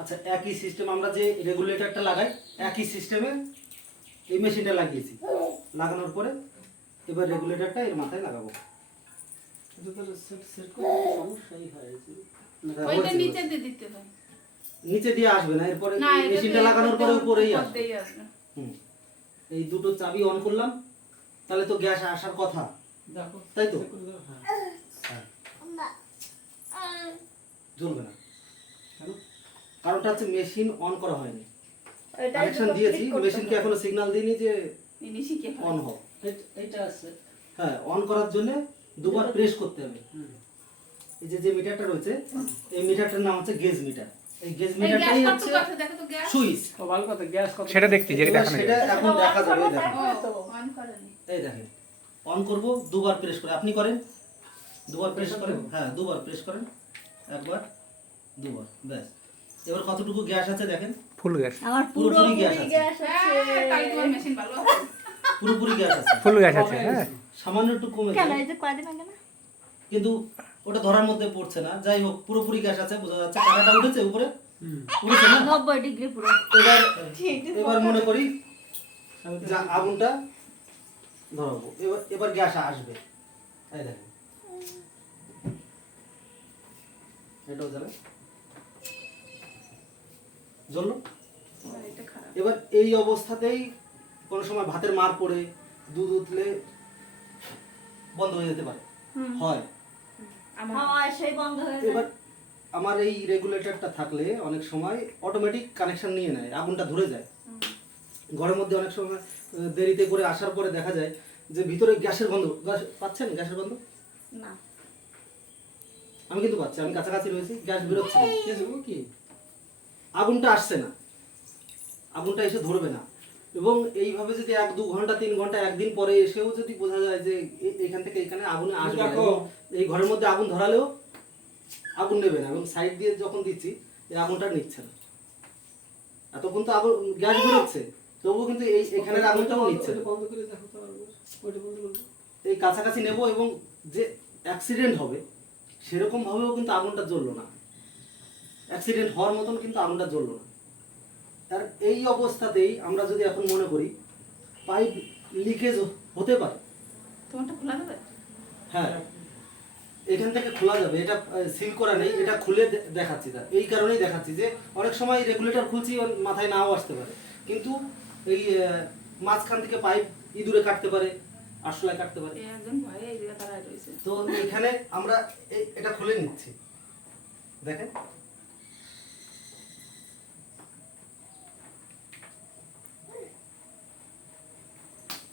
আচ্ছা, একই সিস্টেম আমরা যে রেগুলেটরটা লাগাই একই সিস্টেমে এই মেশিনটা লাগিয়েছি। লাগানোর পরে এবার রেগুলেটরটা এর মাথায় লাগাবো। নিচে দিয়ে আসবে না, এরপরে মেশিনটা লাগানোর পরে উপরেই আসবে। এই দুটো চাবি অন করলাম, তাহলে তো গ্যাস আসার কথা, তাই তো? জ্বলবে না কেন? কারণটা হচ্ছে মেশিন অন করা হয়নি। কানেকশন দিয়েছি, মেশিনকে এখনো সিগন্যাল দিইনি যে অন হোক। এটা আছে, হ্যাঁ, অন করার জন্য দুবার প্রেস করতে হবে। এই যে মিটারটা রয়েছে, এই মিটারটার নাম হচ্ছে গেজ মিটার। এই গেজ মিটারটাই হচ্ছে সুইচ। ভালো কথা, গ্যাস কত সেটা দেখতে যেটা দেখানো সেটা এখন দেখা যাবে। এই দেখেন, অন করব দুবার প্রেস করে। আপনি করেন, দুবার প্রেস করেন। হ্যাঁ, দুবার প্রেস করেন, একবার দুবার, ব্যাস। এবার কতটুকু গ্যাস আছে দেখেন। ফুল গ্যাস, আমার পুরোপুরি গ্যাস আছে। তাই তোমার মেশিন ভালো আছে, পুরোপুরি গ্যাস আছে, ফুল গ্যাস আছে। হ্যাঁ, সামান্য একটু কমে কেন এই যে কয়দিন আগে না, কিন্তু ওটা ধরার মধ্যে পড়ছে না। যাই হোক, পুরোপুরি গ্যাস আছে, বোঝা যাচ্ছে। কাঁটাটা উঠেছে উপরে, উঠেছে না? 90 ডিগ্রি পুরো। এবার মনে করি যে আগুনটা ধরাবো। এবার গ্যাস আসবে। এই দেখেন, এটাও জ্বলে, জ্বললো। এবার এই অবস্থাতেই কোনো সময় ভাতের মার পড়ে দুধ উতলে বন্ধ হয়ে যেতে পারে, হয়। সেই বন্ধ হয়ে এবার আমার এই রেগুলেটরটা থাকলে অনেক সময় অটোমেটিক কানেকশন নিয়ে নেয়, আগুনটা ধরে যায়। ঘরের মধ্যে অনেক সময় দেরিতে করে আসার পরে দেখা যায় যে ভিতরে গ্যাসের গন্ধ। পাচ্ছেন গ্যাসের গন্ধ? না, আমি কিন্তু পাচ্ছি, আমি কাছাকাছি রয়েছি, গ্যাস বেরোচ্ছে না। কি আগুনটা আসছে না, আগুনটা এসে ধরবে না। এবং এইভাবে যদি 1-2 ঘন্টা 3 ঘন্টা একদিন পরে এসেও যদি বোঝা যায় যে এখান থেকে এখানে আগুনে আসবে না, এই ঘরের মধ্যে আগুন ধরালেও আগুন নেবে না, এবং সাইড দিয়ে যখন দিচ্ছি এই আগুনটা নিচ্ছে না। এতক্ষণ তো আগুন গ্যাস বেরোচ্ছে, তবুও কিন্তু এই এখানের আগুনটাও নিচ্ছে না। এই কাছাকাছি নেব এবং যে অ্যাক্সিডেন্ট হবে সেরকম ভাবেও কিন্তু আগুনটা জ্বললো না, অ্যাক্সিডেন্ট হওয়ার মতন কিন্তু আগুনটা জ্বললো না। আর এই অবস্থাতেই আমরা যদি এখন মনে করি পাইপ লিকেজ হতে পারে, তোমারটা খোলা যাবে? হ্যাঁ, এখান থেকে খোলা যাবে। এটা সিল করা নেই, এটা খুলে দেখাচ্ছি। তার এই কারণেই দেখাচ্ছি যে অনেক সময় রেগুলেটর খুলছি মাথায় নাও আসতে পারে, কিন্তু এই মাঝখান থেকে পাইপ ইঁদুরে কাটতে পারে, আরশোলায় কাটতে পারে। তো এখানে আমরা এটা খুলে নিচ্ছি, দেখেন।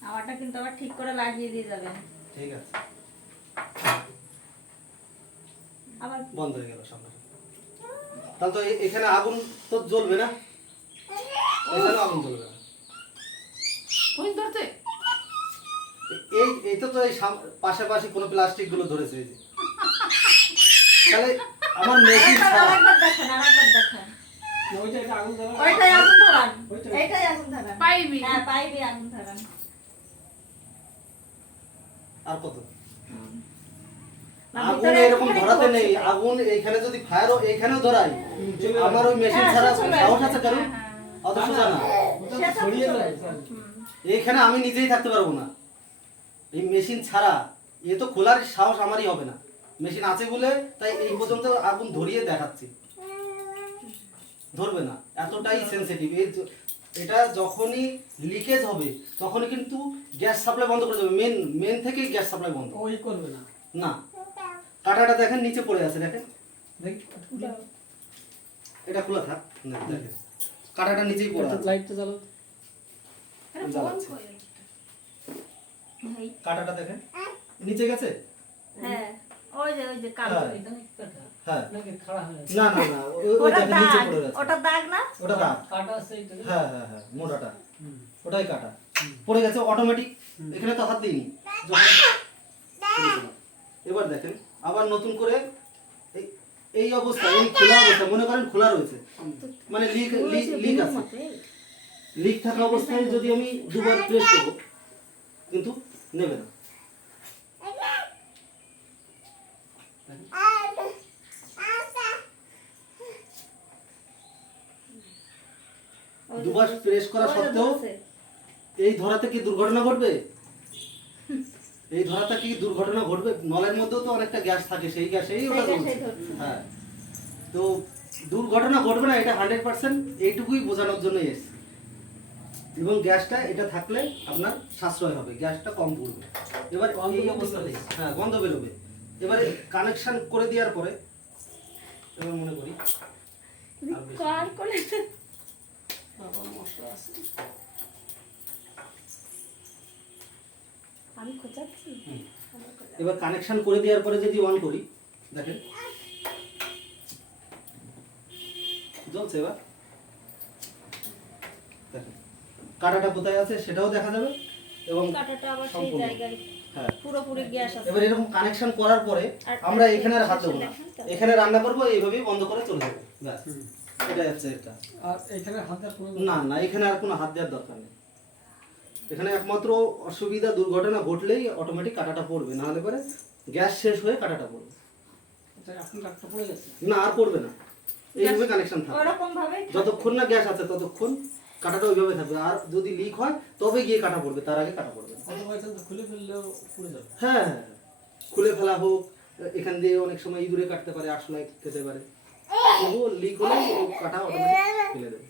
আমারটা কিন্তু আবার ঠিক করে লাগিয়ে দিয়ে যাবেন। ঠিক আছে, আবার বন্ধ হয়ে গেল সামনে। তাহলে তো এখানে আগুন তো জ্বলবে না, এখানে আগুন জ্বলবে না। এই তো এই পাশাপাশি কোনো প্লাস্টিক গুলো ধরেছে, এই যে। তাহলে আমার মেশিন আরেকবার দেখেন, আরেকবার দেখেন। ওইটাই আগুন ধরান, এইটাই আগুন ধরান। পাইবি, হ্যাঁ পাইবি আগুন ধরান। আর কত আগুন এরকম ধরাতে নেই। আগুন এইখানে যদি ফায়ারও এইখানেও ধরাই, আমার ওই মেশিন ছাড়া সাহস আছে কারণ? অত সোজা না, এইখানে আমি নিজেই থাকতে পারবো না। এই মেশিন ছাড়া এ তো খোলার সাহস আমারই হবে না। মেশিন আছে বলে তাই এই পর্যন্ত আগুন ধরিয়ে দেখাচ্ছি, ধরবে না, এতটাই সেনসিটিভ। এটা যখনই লিকেজ হবে তখনই কিন্তু গ্যাস সাপ্লাই বন্ধ করে দেবে। মেন থেকে গ্যাস সাপ্লাই বন্ধ। ওই করবে না, না। কাঁটাটা দেখেন নিচে পড়ে আছে, দেখেন। এটা খোলা থাক, না দেখেন কাঁটাটা নিচেই পড়ে আছে। লাইটটা জ্বালাও, কাঁটাটা দেখেন নিচে গেছে। হ্যাঁ, ওই যে কালো। হ্যাঁ, না না না, ওই দেখেন নিচে পড়ে আছে। ওটা দাগ না? ওটা দাগ, কাটা আছে এইটা। হ্যাঁ হ্যাঁ হ্যাঁ, মোটাটা ওটাই কাটা পড়ে গেছে অটোমেটিক। এখানে তো হাত দিইনি যখন। এবার দেখেন আবার নতুন করে এই অবস্থা, এই খোলা অবস্থা, মনে করেন খোলা রয়েছে, মানে লিক আছে। লিক থাকা অবস্থায় যদি আমি দুবার প্রেস করব কিন্তু নেবে না। দুবার প্রেস করা সত্ত্বেও এই ধরাতে কি দুর্ঘটনা ঘটবে? এই ধরাতে কি দুর্ঘটনা ঘটবে? নলের মধ্যেও তো অনেকটা গ্যাস থাকে, সেই গ্যাসেই ওটা চলছে। হ্যাঁ, তো দুর্ঘটনা ঘটবে না, এটা 100% এইটুকুই বোঝানোর জন্য এসেছে। এবং গ্যাসটা এটা থাকলে আপনার সাশ্রয় হবে, গ্যাসটা কম পড়বে। এবার এই অবস্থাতে হ্যাঁ গন্ধ বেরোবে। এবারে কানেকশন করে দেওয়ার পরে এবার মনে করি আমি খোঁজাচ্ছি। এবার কানেকশন করে দেওয়ার পরে যদি অন করি, দেখেন জ্বলছে। এবার দেখেন কাঁটাটা কোথায় আছে সেটাও দেখা যাবে এবং কাঁটাটা আবার সেই সম্পূর্ণ। জায়গায় হ্যাঁ, পুরোপুরি গ্যাস আছে। এবার এরকম কানেকশন করার পরে আর আমরা এখানে আর হাত দেবো না, দেখেন তো। এখানে রান্না করবো, এইভাবেই বন্ধ করে চলে যাবো। ব্যাস, এটাই হচ্ছে এটা। আর এখানে হাত দেওয়ার কোনো না না, এখানে আর কোনো হাত দেওয়ার দরকার নেই। এখানে একমাত্র অসুবিধা দুর্ঘটনা ঘটলেই অটোমেটিক কাঁটাটা পড়বে, না হলে পরে গ্যাস শেষ হয়ে কাঁটাটা পড়বে। এখন কাঠটা পড়ে গেছে। না, আর পড়বে না, এইভাবে কানেকশন থাকবে। ওরকম ভাবে যতক্ষণ না গ্যাস আছে ততক্ষণ কাঁটাটা ওইভাবে থাকবে। আর যদি লিক হয় তবে গিয়ে কাঁটা পড়বে, তার আগে কাঁটা পড়বে না। অথবা এখান থেকে খুলে ফেললেও পড়ে যাবে। হ্যাঁ হ্যাঁ, খুলে ফেলা হোক, এখান দিয়ে অনেক সময় ইঁদুরে কাটতে পারে, আরশোলা খেতে পারে, তবুও লিক হলে ও কাঁটা অটোমেটিক ফেলে দেবে।